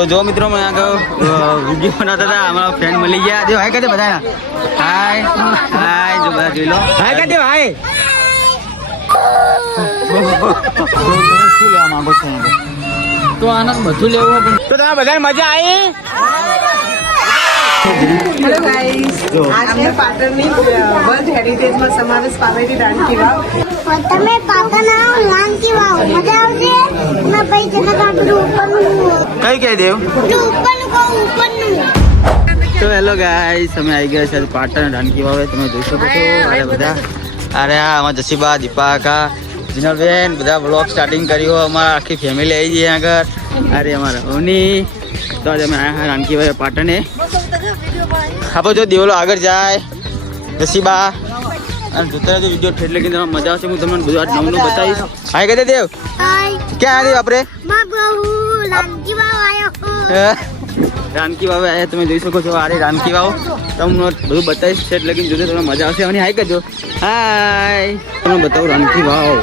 તો જો મિત્રો મેં આગળ વીડિયો બનાવતા હતા અમારા ફ્રેન્ડ મળી ગયા. જો હાય કદે બધા હાય હાય જો બધા જોઈ લો. હાય કદે હાય તો આનંદ બધું લેવું તો તમે બધાને મજા આવી? હેલો ગાઈસ આજે પાટણની વર્લ્ડ હેરિટેજમાં સમાવેશ પામેલી રાણકી વાવ તમે પાપાના લાંકી વાવ મજા આવશે? ના ભાઈ તને કાપડું ઉપરનું કઈ કહી દેવ? ઉપરનું કહું ઉપરનું. તો હેલો ગાઈસ અમે આવી ગયા છે પાટણ રાનકી વાવે તમે જોઈ શકો છો. અરે બધા. અરે આ અમારા જસીબા દીપાકા જીનલબેન બધા બ્લોગ સ્ટાર્ટિંગ કર્યું. અમારા આખી ફેમિલી આવી ગઈ આગળ. અરે અમારા હોની તો આજે અમે આવ્યા હા રાનકી પાટણે. આપણે જો દેવલો આગળ જાય. જસીબા અને જોતા રહેજો વીડિયો એટલે કે તમને મજા આવશે. હું તમને બધું આ નવું નવું બતાવીશ. હાય કહી દે દેવ ક્યાં આવ્યું આપણે? રાનકી વાવે આયા તમે જોઈ શકો છો અરે રાનકી વાવ તમને બધું બતાવીશ છે એટલે કે જોજો તમને મજા આવશે. અને હાય કરજો હાય. તમને બતાવું રાનકી વાવ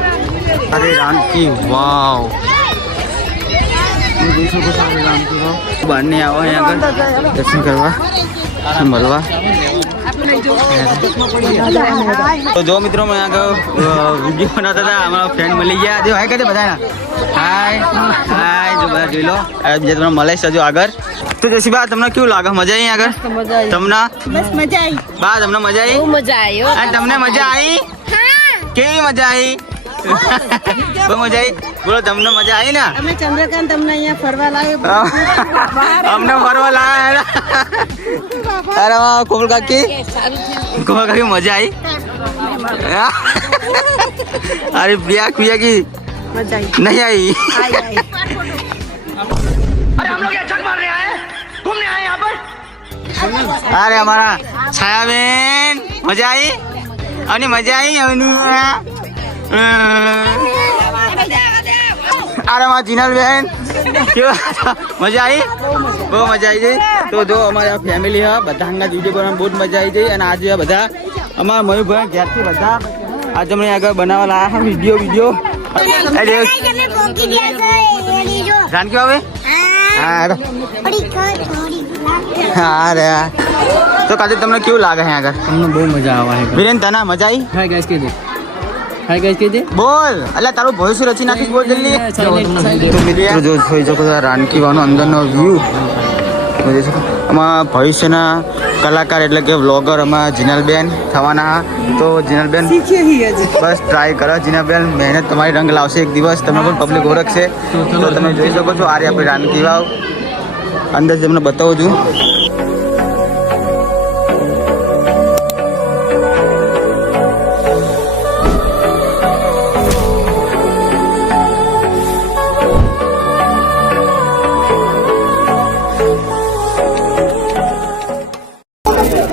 અરે રાનકી વાવ. બહાર જોઈ શકો છો રાનકી વાવ બહારને આવો અહીંયા આગળ. દર્શન કરવા. મળવા? તો જો મિત્રો મેં આગળ વીડિયો બનાવતા હતા. અમારા ફ્રેન્ડ મળી ગયા. જો હાય કહી દે બધા હાય હાય જો બધા જોઈ લો. બીજા તમને મળે છે જો આગળ. તો જસીબા તમને કેવું લાગે? મજા આવી આગળ? તમને? બસ મજા આવી. બા તમને મજા આવી? બહુ મજા આવી અને તમને મજા આવી? કેવી મજા આવી? બહુ મજા આવી બોલો તમને મજા આવી ને? અમે ચંદ્રકાંત તમને અહીંયા ફરવા લાવ્યો. અમને ફરવા લાવ્યા અરે કોમલ કાકી. કોમલ કાકી મજા આવી અરે પિયા પિયા કી. મજા આવી નહીં આવી આઈ આઈ. અરે અમારા છાયાબેન. મજા આવી અને મજા આવી અરે મારા જીનલબેન બેન. મજા આવી બહુ મજા આવી ગઈ. તો જો અમારા ફેમિલી હા બધા હંગા વીડિયો બનાવવાની બહુ મજા આવી ગઈ. અને આજે બધા અમારા મયુરભાઈ ઘેરથી બધા આજે અમને આગળ બનાવવા લાયા વીડિયો વીડિયો જાનકી હવે? હા હા હા રે તો કાજુ તમને કેવું લાગે છે આગળ? તમને બહુ મજા આવે છે. વિરેન તને મજા આવી હાય ગાઈસ હાય ગાઈસ દે બોલ. અલ્યા તારું ભવિષ્ય રચી નાખી બોલ જલ્દી. તો મિત્રો જો જોઈ શકો છો રાનકી વાનો અંદરનો વ્યૂ જોઈ શકો. આમાં ભવિષ્યના કલાકાર એટલે કે વ્લોગર આમાં જીનલબેન થવાના. તો જીનલબેન બસ ટ્રાય કરો. જીનલબેન મહેનત તમારી રંગ લાવશે એક દિવસ. તમે પણ પબ્લિક ઓળખશે. તો તમે જોઈ શકો છો આ રહી આપણી રાનકી વાવ અંદર તમને બતાવું છું.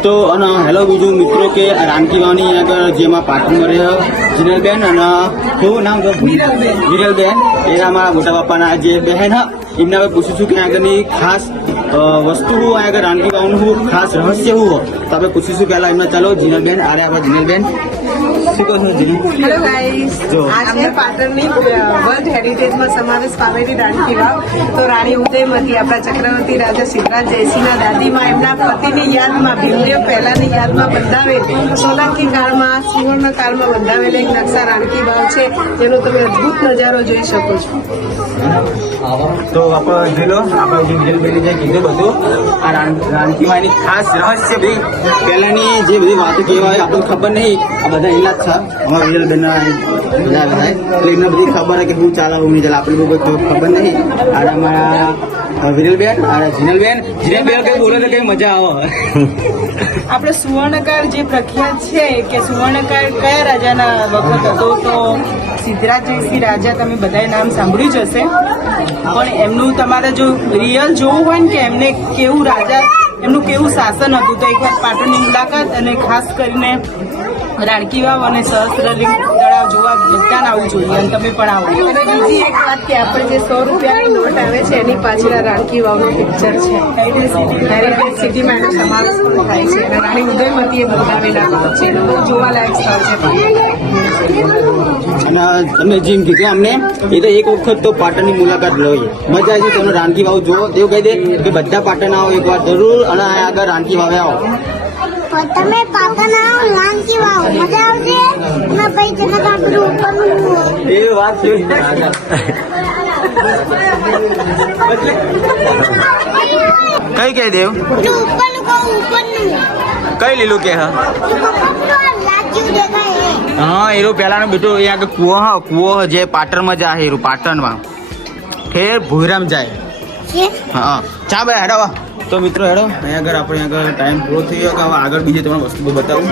તો અને હેલો બીજું મિત્રો કે રાનકી વાવની આગળ જેમાં પાટણમાં રહ્યો જીનલબેન અને કેવું નામ છે વિરલબેન. એના મારા મોટા બાપાના જે બહેન હા એમને હવે પૂછીશું કે આગળની ખાસ વસ્તુ હું આગળ રાનકી વાવનું ખાસ રહસ્ય હું હો. તો આપણે પૂછીશું પહેલાં એમને ચાલો જીનલબેન આરે આપણે જીનલબેન. શું કહો છો હેલો ગાઈસ. આજે પાટણની વર્લ્ડ હેરિટેજમાં સમાવેશ પામેલી રાણકી વાવ તો રાણી ઉદયમતી આપણા ચક્રવર્તી રાજા શિવરાજ જયસિંહના દાદીમાં એમના પતિની યાદમાં ભીમદેવ પહેલાની યાદમાં બંધાવેલ સોલંકી કાળમાં સુવર્ણ કાળમાં બંધાવેલ એક નકશા રાણકી વાવ છે જેનો તમે અદ્ભુત નજારો જોઈ શકો છો. તો આપણો જિલ્લો આપણો જે વિજલબેને જે કીધું બધું આ રાનકીમાંની ખાસ રહસ્ય ભાઈ પહેલાંની જે બધી વાતો કહેવાય આપણને ખબર નહીં આ બધા એના જ છે. અમારા વિજલબેનના બધા બધા. એટલે એમને બધી ખબર કે હું ચાલે હું નહીં ચાલે. આપણે બહુ બધું ખબર નહીં. અને અમારા વિરલબેન અને જીનલબેન. જીનલબેન કઈ બોલે તો મજા આવે. આપણે સુવર્ણકાર જે પ્રખ્યાત છે કે સુવર્ણકાર કયા રાજાના વખત હતો તો સિદ્ધરાજ જયસિંહ રાજા તમે બધાએ નામ સાંભળ્યું જ હશે. પણ એમનું તમારે જો રિયલ જોવું હોય ને કે એમને કેવું રાજા, એમનું કેવું શાસન હતું, તો એકવાર પાટણની મુલાકાત અને ખાસ કરીને રાણકી વાવ અને સહસ્ત્રલિંગ તળાવ જોવા નિકાન આવવું જોઈએ અને તમે પણ આવો. અને બીજી એક વાત કે આપણે જે સો રૂપિયાની નોટ આવે છે એની પાછળ આ રાણકી વાવનું પિક્ચર છે. હેરિટેજ સિટીમાં એનો સમાવેશ પણ થાય છે. રાણી ઉદયમતીએ બંધાવેલા છે. બહુ જોવાલાયક સ્થળ છે તમે જેમ કીધું અમને એ તો એક વખત તો પાટણની મુલાકાત લઈ. મજા આવી તમે રાણકી વાવ જુઓ. તેવું કહી દે કે બધા પાટણ આવો એકવાર જરૂર અને આ આગળ રાણકી વાવે આવો. પણ પાકા ના આવો લાંકી વાવ. મજા આવશે? અને ભાઈ જનક આપણું ઉપરનું એ વાત છે. કઈ કહી દેવ? ઉપરનું કહું ઉપરનું. કઈ લીલું કે હા. હા એરું પેલાનું બેટું એ આગળ કુવો હા કુવો જે પાટણમાં જાય એરું પાટણમાં. ફેર ભુઈરામ જાય. હા. ચા ભાઈ હેડો. તો મિત્રો હેડો, અહીંયા આગળ આપણે આગળ ટાઈમ પૂરો થઈ ગયો. હવે આગળ બીજી તમને વસ્તુ બતાવું.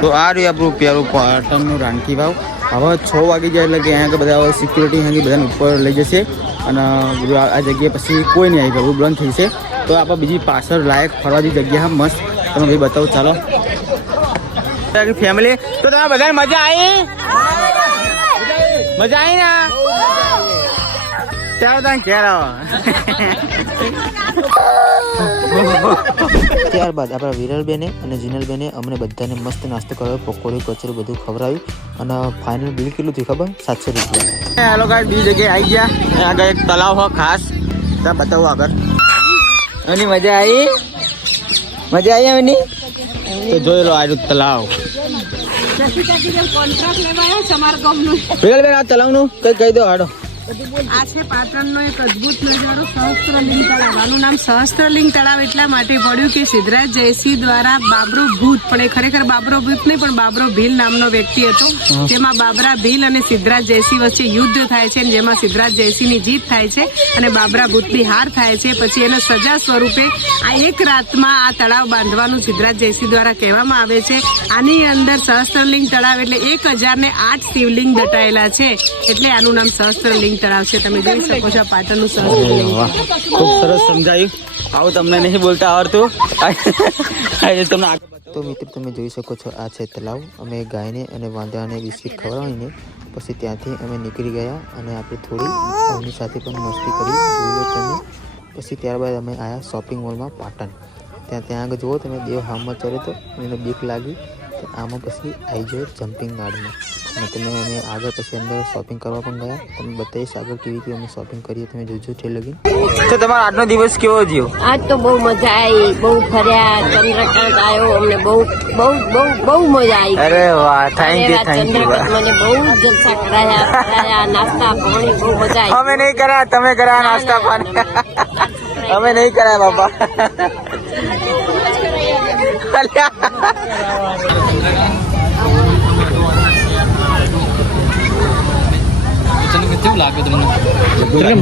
તો આ રહ્યું આપણું પ્યારું પાટણનું રાણકી વાવ. હવે છ વાગી જાય એટલે કે અહીંયા આગળ બધા સિક્યુરિટી અહીં બધાને ઉપર લઈ જશે. અને આ જગ્યાએ પછી કોઈ નહીં આવી ગયું, બંધ થઈ છે તો આપણે બીજી પાછળ લાયક ફરવાની જગ્યા મસ્ત. તમે ભાઈ બતાવું, ચાલો. ફેમિલી, તો તમે બધાને મજા આવી? મજા આવી ને? ચાલો તમે ઘેર આવો. ત્યારબાદ આપણા વિરલબેને અને જીનલબેને અમને બધાને મસ્ત નાસ્તો કરાવ્યો પકોડી કચરું બધું ખવડાવ્યું અને ફાઇનલ બિલ કેટલું થયું ખબર? સાતસો રૂપિયા. હેલો ગાઈસ બીજી જગ્યાએ આવી ગયા. આગળ એક તલાવ હો ખાસ. ત્યાં બતાવું આગળ. એની મજા આવી મજા આવી એની તો જોઈ લો આ તલાવ. તલાવનું કઈ કહી દો હાડો આ છે પાટણનો એક અદ્ભુત નજારો સહસ્ત્રલિંગ તળાવ. આનું નામ સહસ્ત્રલિંગ તળાવ એટલા માટે પડ્યું કે સિદ્ધરાજ જયસિંહ દ્વારા બાબરો ભૂત પણ એ ખરેખર બાબરો ભૂત નહીં પણ બાબરો ભીલ નામનો વ્યક્તિ હતો. જેમાં બાબરા ભીલ અને સિદ્ધરાજ જયસિંહ વચ્ચે યુદ્ધ થાય છે અને જેમાં સિદ્ધરાજ જયસિંહની જીત થાય છે અને બાબરા ભૂતની હાર થાય છે. પછી એને સજા સ્વરૂપે આ એક રાતમાં આ તળાવ બાંધવાનું સિદ્ધરાજ જયસિંહ દ્વારા કહેવામાં આવે છે. આની અંદર સહસ્ત્રલિંગ તળાવ એટલે એક હજાર ને આઠ શિવલિંગ દટાયેલા છે. એટલે આનું નામ સહસ્ત્રલિંગ તળાવ છે તમે જોઈ શકો છો આ પાટણનું સહસ્ત્રલિંગ ખૂબ સરસ સમજાયું. આવું તમને નહીં બોલતા આવડતું. તમને આગળ તો મિત્રો તમે જોઈ શકો છો આ છે તલાવ. અમે ગાયને અને વાંદરાને બિસ્કિટ ખવડાવીને પછી ત્યાંથી અમે નીકળી ગયા અને આપણે થોડી એમની સાથે પણ મસ્તી કરી. જોઈ લો પછી ત્યારબાદ અમે આવ્યા શોપિંગ મોલમાં પાટણ. ત્યાં ત્યાં આગળ જુઓ તમે દેવ હામમાં ચડ્યો તો એને બીક લાગી. તો આમાં પછી આવી ગયો જમ્પિંગ ગાર્ડમાં. અને તમે અમે આગળ પછી અંદર શોપિંગ કરવા પણ ગયા. તમે બતાવીશ આગળ કેવી કેવી અમે શોપિંગ કરીએ. તમે જોજો છે લગી તો તમારો આજનો દિવસ કેવો થયો? આજ તો બહુ મજા આવી બહુ ફર્યા ચંદ્રકાંત આવ્યો. અમને બહુ બહુ બહુ બહુ મજા આવી અરે વાહ થેન્ક યુ થેન્ક યુ મને બહુ જલસા કરાયા કરાયા નાસ્તા પાણી બહુ મજા આવી અમે નહીં કર્યા તમે કર્યા નાસ્તા પાણી. અમે નહીં કર્યા બાપા.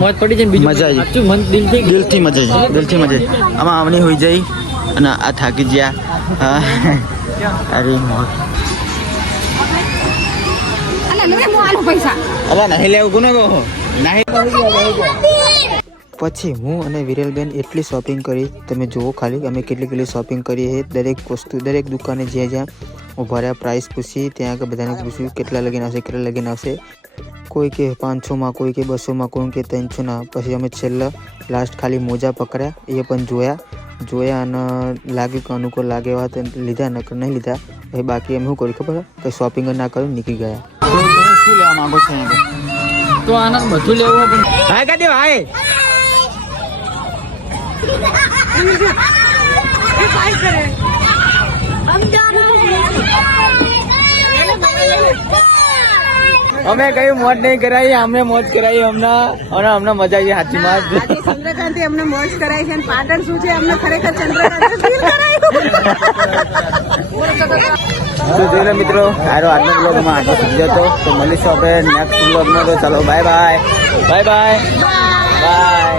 મોજ પડી જાય મજા આવી. મન દિલથી દિલથી મજા આવી. દિલથી મજા આવી. આમાં આવની હોઈ જઈ અને આ થાકી ગયા. અરે મોર અલા નહીં લેવું કોને કહો? નહીં. પછી હું અને વિરલબેન એટલી શોપિંગ કરી તમે જુઓ ખાલી અમે કેટલી કેટલી શોપિંગ કરી છે દરેક વસ્તુ દરેક દુકાને જ્યાં જ્યાં ઊભા રહ્યા પ્રાઇસ પૂછી ત્યાં આગળ બધાને પૂછ્યું કેટલા લગીન આવશે કેટલા લગીને આવશે? કોઈ કે પાંચસોમાં કોઈ કે બસોમાં કોઈ કે ત્રણસોના. પછી અમે છેલ્લા લાસ્ટ ખાલી મોજા પકડ્યા એ પણ જોયા. જોયા અને લાગ્યું કે અનુકૂળ લાગે એવા તો લીધા ન નહીં લીધા. એ બાકી અમે શું કર્યું ખબર? કે શોપિંગ ના કર્યું નીકળી ગયા. શું લેવા માંગો છો તો આનંદ બધું લેવું હા કાઢ્યો હાય અમે કઈ મોજ નહીં કરાવી અમને મોજ કરાવી હમણાં અને અમને મજા આવી હાથીમાં જ ચંદ્રકાંત અમને મોજ કરાવી છે પાટણ શું છે? અમને ખરેખર ચંદ્રકાંતે તો મિત્રો આરો આજનો બ્લોગમાં આટલો સમજો તો મળીશું આપણે નેક્સ્ટ બ્લોગમાં તો ચાલો બાય બાય બાય બાય